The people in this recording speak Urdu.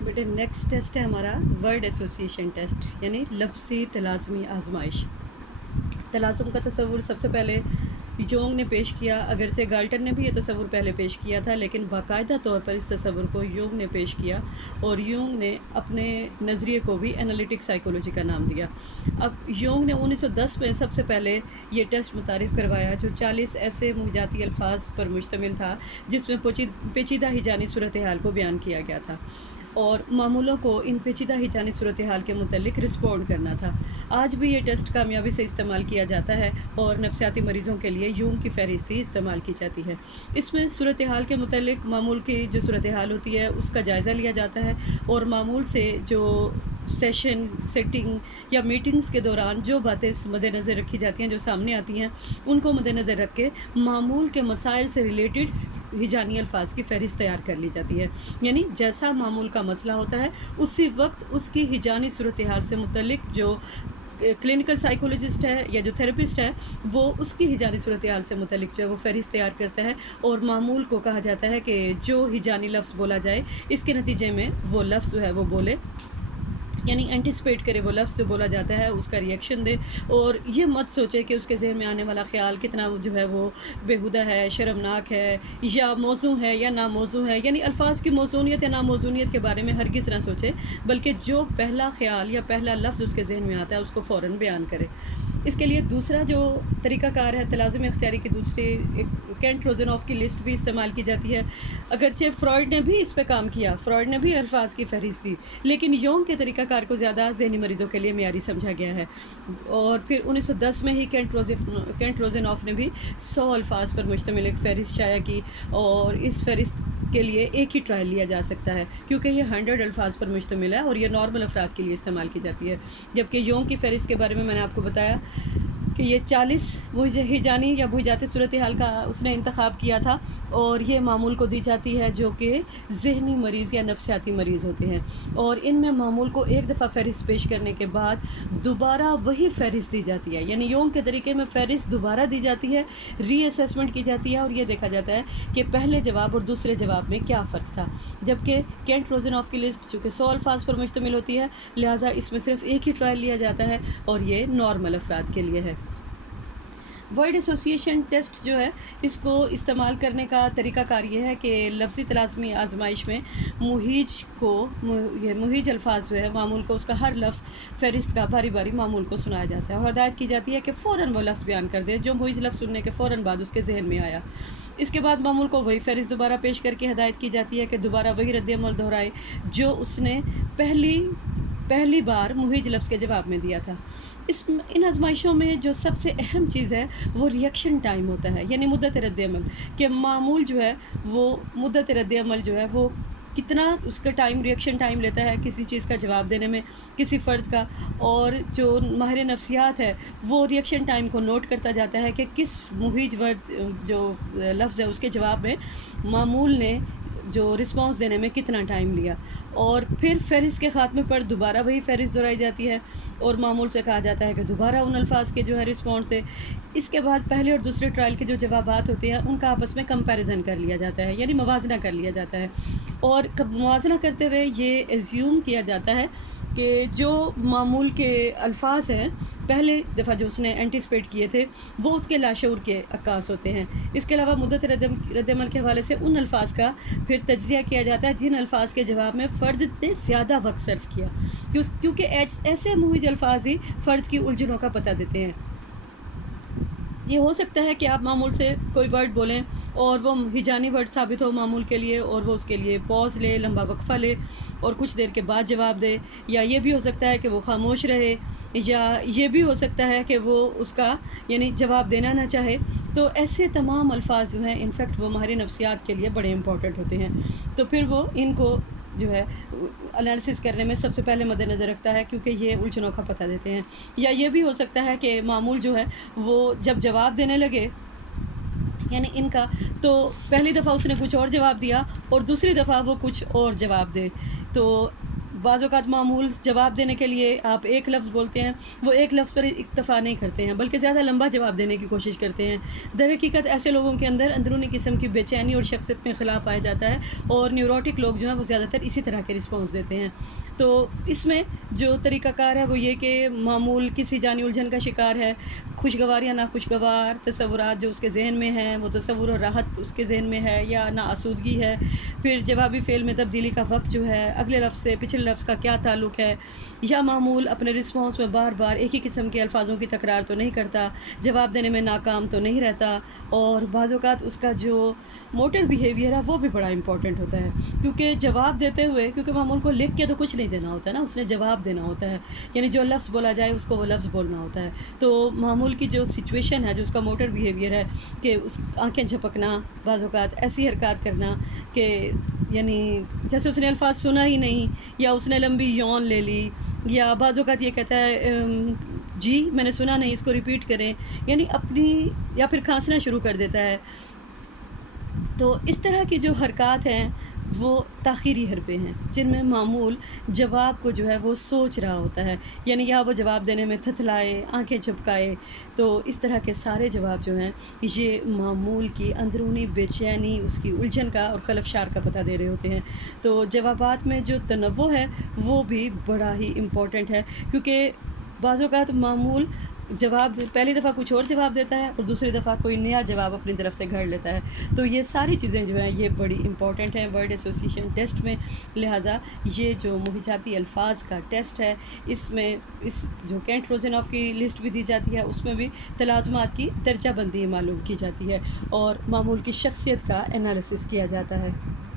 بیٹے نیکسٹ ٹیسٹ ہے ہمارا ورڈ ایسوسیشن ٹیسٹ، یعنی لفظی تلازمی آزمائش۔ تلازم کا تصور سب سے پہلے یونگ نے پیش کیا، اگرچہ گالٹن نے بھی یہ تصور پہلے پیش کیا تھا، لیکن باقاعدہ طور پر اس تصور کو یونگ نے پیش کیا، اور یونگ نے اپنے نظریے کو بھی انالیٹک سائیکولوجی کا نام دیا۔ اب یونگ نے 1910 میں سب سے پہلے یہ ٹیسٹ متعارف کروایا، جو 40 ایسے مہجاتی الفاظ پر مشتمل تھا جس میں پیچیدہ ہجانی صورتحال کو بیان کیا گیا تھا، اور معمولوں کو ان پیچیدہ ہجانی صورتحال کے متعلق رسپونڈ کرنا تھا۔ آج بھی یہ ٹیسٹ کامیابی سے استعمال کیا جاتا ہے، اور نفسیاتی مریضوں کے لیے یونگ کی فہرستی استعمال کی جاتی ہے۔ اس میں صورتحال کے متعلق معمول کی جو صورتحال ہوتی ہے اس کا جائزہ لیا جاتا ہے، اور معمول سے جو سیشن، سیٹنگ یا میٹنگز کے دوران جو باتیں مد نظر رکھی جاتی ہیں، جو سامنے آتی ہیں، ان کو مد نظر رکھ کے معمول کے مسائل سے ریلیٹڈ ہجانی الفاظ کی فہرست تیار کر لی جاتی ہے۔ یعنی جیسا معمول کا مسئلہ ہوتا ہے اسی وقت اس کی ہجانی صورتحال سے متعلق جو کلینکل سائیکولوجسٹ ہے یا جو تھراپسٹ ہے، وہ اس کی ہجانی صورتحال سے متعلق جو ہے وہ فہرست تیار کرتا ہے، اور معمول کو کہا جاتا ہے کہ جو ہجانی لفظ بولا جائے اس کے نتیجے میں وہ لفظ جو ہے وہ بولے، یعنی اینٹیسپیٹ کرے، وہ لفظ جو بولا جاتا ہے اس کا ریئیکشن دے، اور یہ مت سوچے کہ اس کے ذہن میں آنے والا خیال کتنا جو ہے وہ بیہودہ ہے، شرمناک ہے، یا موزوں ہے یا ناموزوں ہے، یعنی الفاظ کی موزونیت یا ناموزونیت کے بارے میں ہرگز نہ سوچے، بلکہ جو پہلا خیال یا پہلا لفظ اس کے ذہن میں آتا ہے اس کو فوراً بیان کرے۔ اس کے لیے دوسرا جو طریقہ کار ہے تلازم اختیاری کی، دوسری ایک کینٹ روزنوف کی لسٹ بھی استعمال کی جاتی ہے۔ اگرچہ فرائڈ نے بھی اس پہ کام کیا، فرائڈ نے بھی الفاظ کی فہرست دی، لیکن یونگ کے طریقہ کار کو زیادہ ذہنی مریضوں کے لیے معیاری سمجھا گیا ہے، اور پھر 1910 میں ہی کینٹ روزنوف نے بھی 100 الفاظ پر مشتمل ایک فہرست شائع کی، اور اس فہرست کے لیے ایک ہی ٹرائل لیا جا سکتا ہے، کیونکہ یہ 100 الفاظ پر مشتمل ہے اور یہ نارمل افراد کے لیے استعمال کی جاتی ہے۔ جبکہ یونگ کی فہرست کے بارے میں نے آپ کو بتایا کہ یہ 40 ہجانی یا بہجاتی صورتحال کا اس نے انتخاب کیا تھا، اور یہ معمول کو دی جاتی ہے جو کہ ذہنی مریض یا نفسیاتی مریض ہوتے ہیں، اور ان میں معمول کو ایک دفعہ فہرست پیش کرنے کے بعد دوبارہ وہی فہرست دی جاتی ہے، یعنی یونگ کے طریقے میں فہرست دوبارہ دی جاتی ہے، ری اسیسمنٹ کی جاتی ہے، اور یہ دیکھا جاتا ہے کہ پہلے جواب اور دوسرے جواب میں کیا فرق تھا۔ جبکہ کینٹ روزنوف کی لسٹ چونکہ 100 الفاظ پر مشتمل ہوتی ہے، لہٰذا اس میں صرف ایک ہی ٹرائل لیا جاتا ہے، اور یہ نارمل افراد کے لیے ہے۔ ورڈ ایسوسیشن ٹیسٹ جو ہے اس کو استعمال کرنے کا طریقہ کار یہ ہے کہ لفظی تلازمی آزمائش میں مہیج الفاظ جو ہے معمول کو اس کا ہر لفظ فہرست کا باری باری معمول کو سنایا جاتا ہے، اور ہدایت کی جاتی ہے کہ فوراً وہ لفظ بیان کر دے جو مہیج لفظ سننے کے فوراً بعد اس کے ذہن میں آیا۔ اس کے بعد معمول کو وہی فہرست دوبارہ پیش کر کے ہدایت کی جاتی ہے کہ دوبارہ وہی رد عمل دہرائے جو اس نے پہلی بار مہیج لفظ کے جواب میں دیا تھا۔ ان آزمائشوں میں جو سب سے اہم چیز ہے وہ ریئیکشن ٹائم ہوتا ہے، یعنی مدت رد عمل، کہ معمول جو ہے وہ مدت رد عمل جو ہے وہ کتنا اس کا ریئیکشن ٹائم لیتا ہے کسی چیز کا جواب دینے میں، کسی فرد کا، اور جو ماہر نفسیات ہے وہ ریئیکشن ٹائم کو نوٹ کرتا جاتا ہے کہ کس مہیج ورڈ جو لفظ ہے اس کے جواب میں معمول نے جو رسپانس دینے میں کتنا ٹائم لیا، اور پھر فہرست کے خاتمے پر دوبارہ وہی فہرست دہرائی جاتی ہے، اور معمول سے کہا جاتا ہے کہ دوبارہ ان الفاظ کے جو ہے رسپانس ہے۔ اس کے بعد پہلے اور دوسرے ٹرائل کے جو جوابات ہوتے ہیں ان کا آپس میں کمپیریزن کر لیا جاتا ہے، یعنی موازنہ کر لیا جاتا ہے، اور موازنہ کرتے ہوئے یہ ایزیوم کیا جاتا ہے کہ جو معمول کے الفاظ ہیں پہلے دفعہ جو اس نے اینٹیسپیٹ کیے تھے وہ اس کے لاشعور کے عکاس ہوتے ہیں۔ اس کے علاوہ مدت رد عمل کے حوالے سے ان الفاظ کا پھر تجزیہ کیا جاتا ہے جن الفاظ کے جواب میں فرد نے زیادہ وقت صرف کیا، کیونکہ ایسے مہیج الفاظ ہی فرد کی الجھنوں کا پتہ دیتے ہیں۔ یہ ہو سکتا ہے کہ آپ معمول سے کوئی ورڈ بولیں اور وہ ہجانی ورڈ ثابت ہو معمول کے لیے، اور وہ اس کے لیے پوز لے، لمبا وقفہ لے، اور کچھ دیر کے بعد جواب دے، یا یہ بھی ہو سکتا ہے کہ وہ خاموش رہے، یا یہ بھی ہو سکتا ہے کہ وہ اس کا یعنی جواب دینا نہ چاہے۔ تو ایسے تمام الفاظ جو ہیں انفیکٹ وہ ماہر نفسیات کے لیے بڑے امپورٹنٹ ہوتے ہیں، تو پھر وہ ان کو جو ہے انالیسس کرنے میں سب سے پہلے مد نظر رکھتا ہے، کیونکہ یہ الجھنوں کا پتہ دیتے ہیں۔ یا یہ بھی ہو سکتا ہے کہ معمول جو ہے وہ جب جواب دینے لگے یعنی ان کا، تو پہلی دفعہ اس نے کچھ اور جواب دیا اور دوسری دفعہ وہ کچھ اور جواب دے، تو بعض اوقات معمول جواب دینے کے لیے آپ ایک لفظ بولتے ہیں، وہ ایک لفظ پر اکتفا نہیں کرتے ہیں بلکہ زیادہ لمبا جواب دینے کی کوشش کرتے ہیں۔ در حقیقت ایسے لوگوں کے اندر اندرونی قسم کی بے چینی اور شخصیت میں خلا پایا جاتا ہے، اور نیوروٹک لوگ جو ہیں وہ زیادہ تر اسی طرح کے رسپانس دیتے ہیں۔ تو اس میں جو طریقہ کار ہے وہ یہ کہ معمول کسی جانی الجھن کا شکار ہے، خوشگوار یا ناخوشگوار تصورات جو اس کے ذہن میں ہیں، وہ تصور اور راحت اس کے ذہن میں ہے یا ناآسودگی ہے۔ پھر جوابی فعل میں تبدیلی کا وقت جو ہے، اگلے لفظ سے پچھلے لفظ کا کیا تعلق ہے، یا معمول اپنے رسپانس میں بار بار ایک ہی قسم کے الفاظوں کی تکرار تو نہیں کرتا، جواب دینے میں ناکام تو نہیں رہتا، اور بعض اوقات اس کا جو موٹر بیہیویئر ہے وہ بھی بڑا امپورٹنٹ ہوتا ہے، کیونکہ جواب دیتے ہوئے، کیونکہ معمول کو لکھ کے تو کچھ نہیں دینا ہوتا ہے نا، اس نے جواب دینا ہوتا ہے، یعنی جو لفظ بولا جائے اس کو وہ لفظ بولنا ہوتا ہے۔ تو معمول کی جو سچویشن ہے، جو اس کا موٹر بیہیویئر ہے کہ اس آنکھیں جھپکنا، بعض اوقات ایسی حرکات کرنا کہ یعنی جیسے اس نے الفاظ سنا ہی نہیں، یا اس نے لمبی یون لے لی، یا بعض اوقات یہ کہتا ہے جی میں نے سنا نہیں، اس کو ریپیٹ کریں، یعنی اپنی، یا پھر کھانسنا شروع کر دیتا ہے۔ تو اس طرح کی جو حرکات ہیں وہ تاخیری حربے ہیں، جن میں معمول جواب کو جو ہے وہ سوچ رہا ہوتا ہے، یعنی یا وہ جواب دینے میں تھتلائے، آنکھیں جھپکائے۔ تو اس طرح کے سارے جواب جو ہیں یہ معمول کی اندرونی بے چینی، اس کی الجھن کا اور خلفشار کا پتہ دے رہے ہوتے ہیں۔ تو جوابات میں جو تنوع ہے وہ بھی بڑا ہی امپورٹنٹ ہے، کیونکہ بعض اوقات معمول جواب پہلی دفعہ کچھ اور جواب دیتا ہے اور دوسری دفعہ کوئی نیا جواب اپنی طرف سے گھڑ لیتا ہے۔ تو یہ ساری چیزیں جو ہیں یہ بڑی امپورٹنٹ ہیں ورڈ ایسوسیشن ٹیسٹ میں، لہٰذا یہ جو مہجاتی الفاظ کا ٹیسٹ ہے، اس میں اس جو کینٹ روزناف کی لسٹ بھی دی جاتی ہے، اس میں بھی تلازمات کی درجہ بندی معلوم کی جاتی ہے اور معمول کی شخصیت کا انالیسس کیا جاتا ہے۔